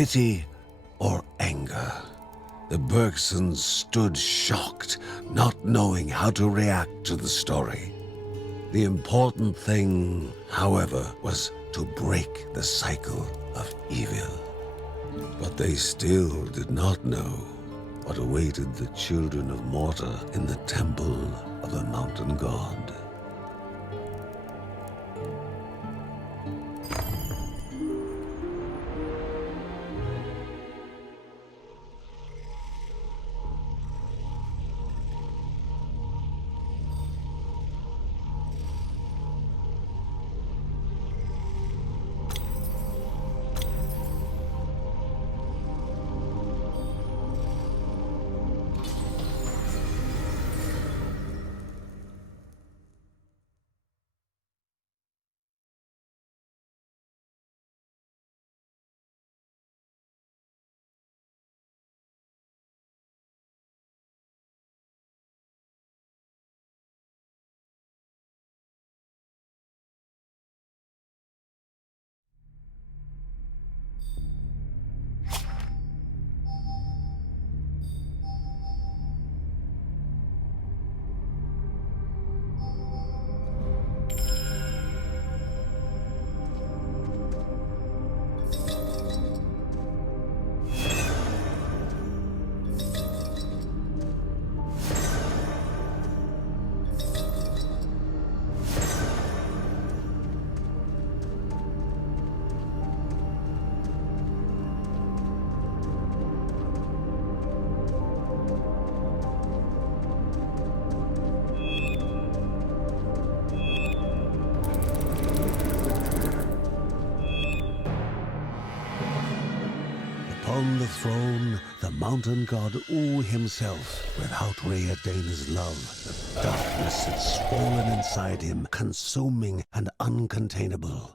pity or anger. The Bergsons stood shocked, not knowing how to react to the story. The important thing, however, was to break the cycle of evil. But they still did not know what awaited the children of Morta in the temple of the mountain god. On the throne, the mountain god U himself, without Rheadena's love, the darkness had swollen inside him, consuming and uncontainable.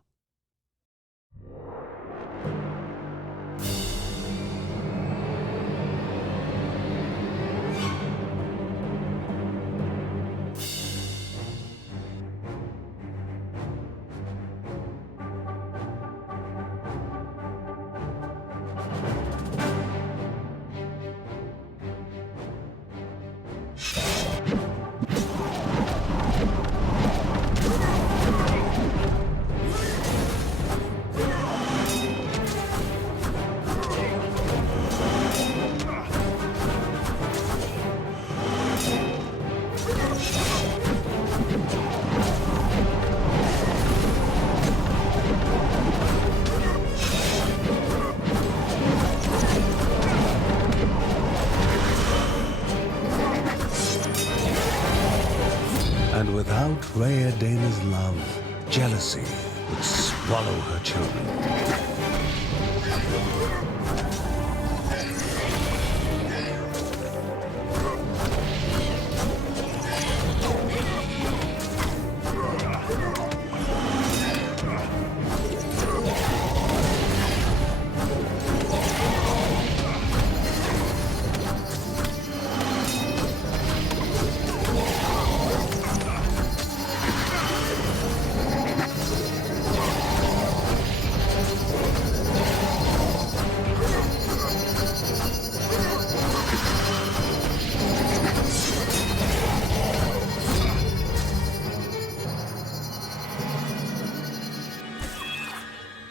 And without Rheadena's love, jealousy would swallow her children.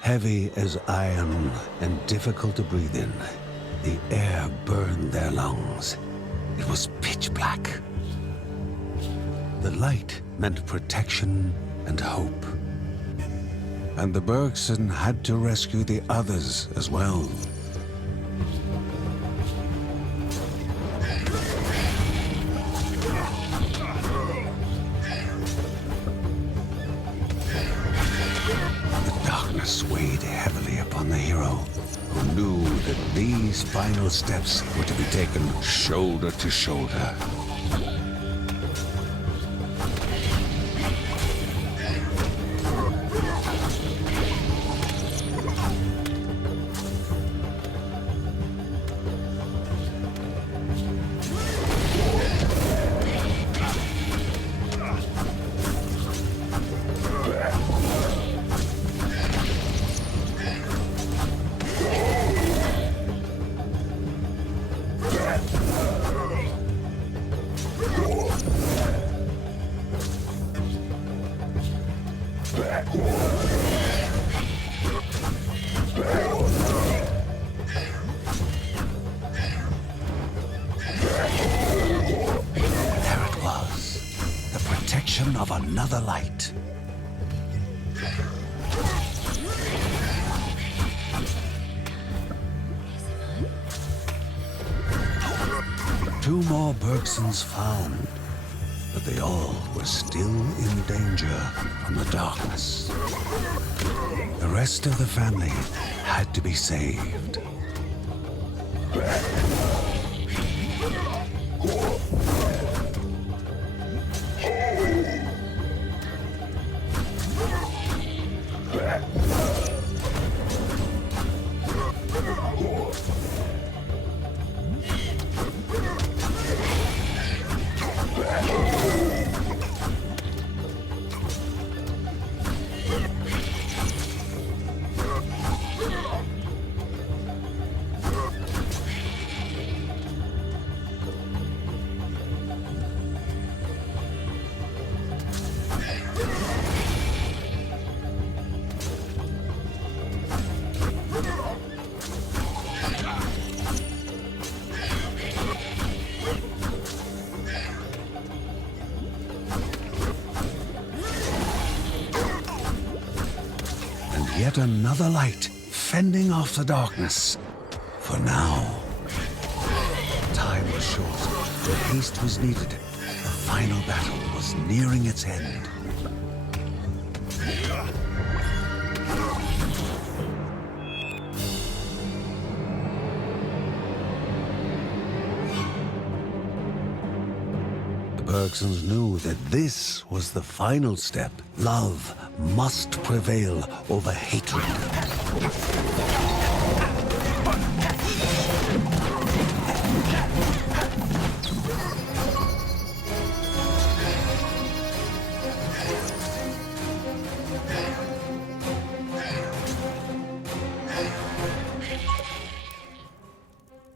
Heavy as iron and difficult to breathe in, the air burned their lungs. It was pitch black. The light meant protection and hope. And the Bergson had to rescue the others as well. Weighed heavily upon the hero, who knew that these final steps were to be taken shoulder to shoulder. reflection of another light. Two more Bergsons found, but they all were still in danger from the darkness. The rest of the family had to be saved. Yet another light, fending off the darkness. For now. Time was short, and haste was needed. The final battle was nearing its end. Bergsons knew that this was the final step. Love must prevail over hatred.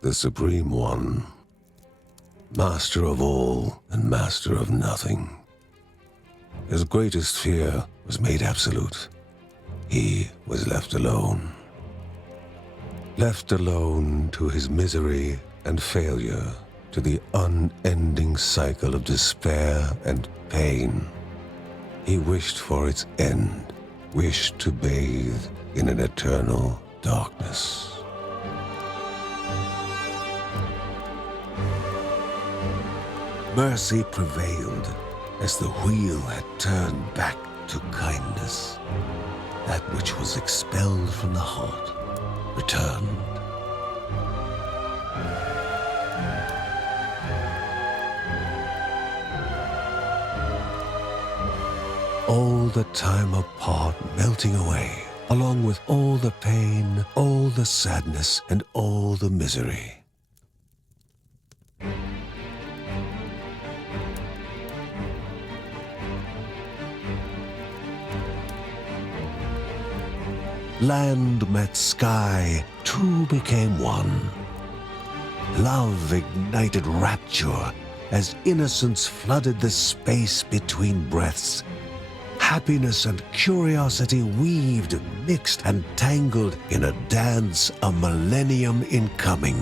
The Supreme One, master of all and master of nothing. His greatest fear was made absolute. He was left alone. Left alone to his misery and failure, to the unending cycle of despair and pain. He wished for its end, wished to bathe in an eternal darkness. Mercy prevailed as the wheel had turned back to kindness. That which was expelled from the heart returned. All the time apart melting away, along with all the pain, all the sadness, and all the misery. Land met sky, two became one. Love ignited rapture as innocence flooded the space between breaths. Happiness and curiosity weaved, mixed, and tangled in a dance, a millennium in coming.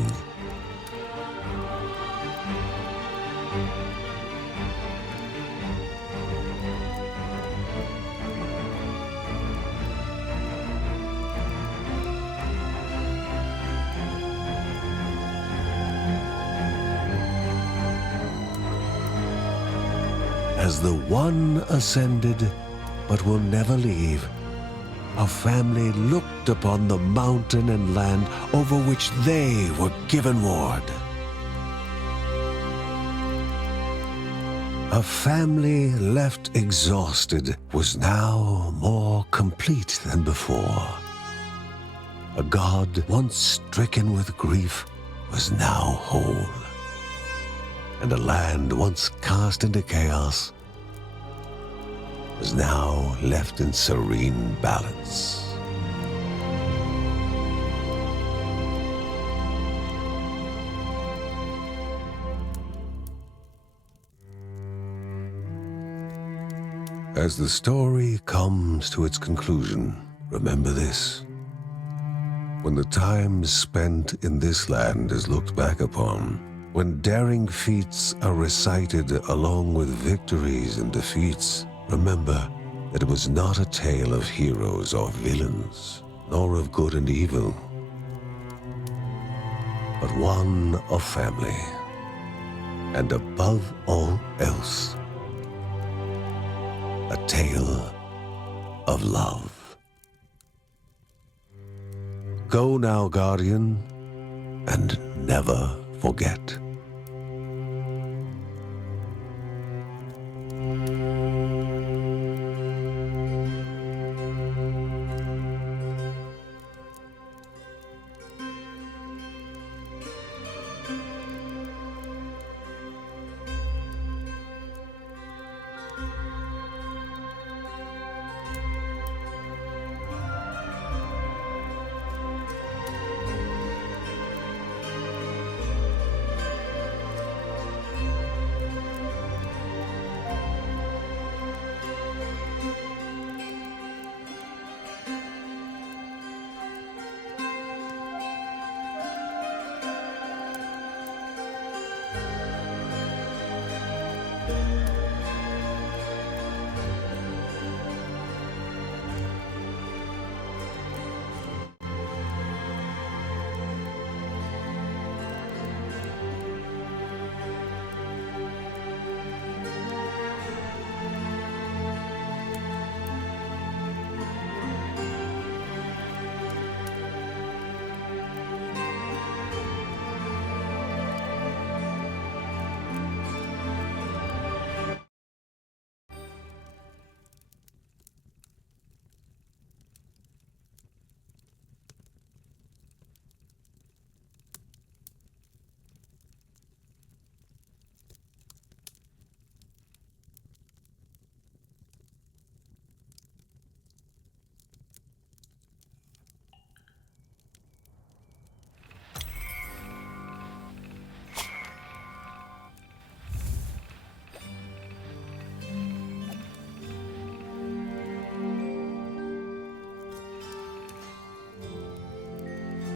As the One ascended, but will never leave, our family looked upon the mountain and land over which they were given ward. A family left exhausted was now more complete than before. A god once stricken with grief was now whole. And a land once cast into chaos was now left in serene balance. As the story comes to its conclusion, remember this. When the time spent in this land is looked back upon, When daring feats are recited along with victories and defeats, remember that it was not a tale of heroes or villains, nor of good and evil, but one of family, and above all else, a tale of love. Go now, Guardian, and never forget.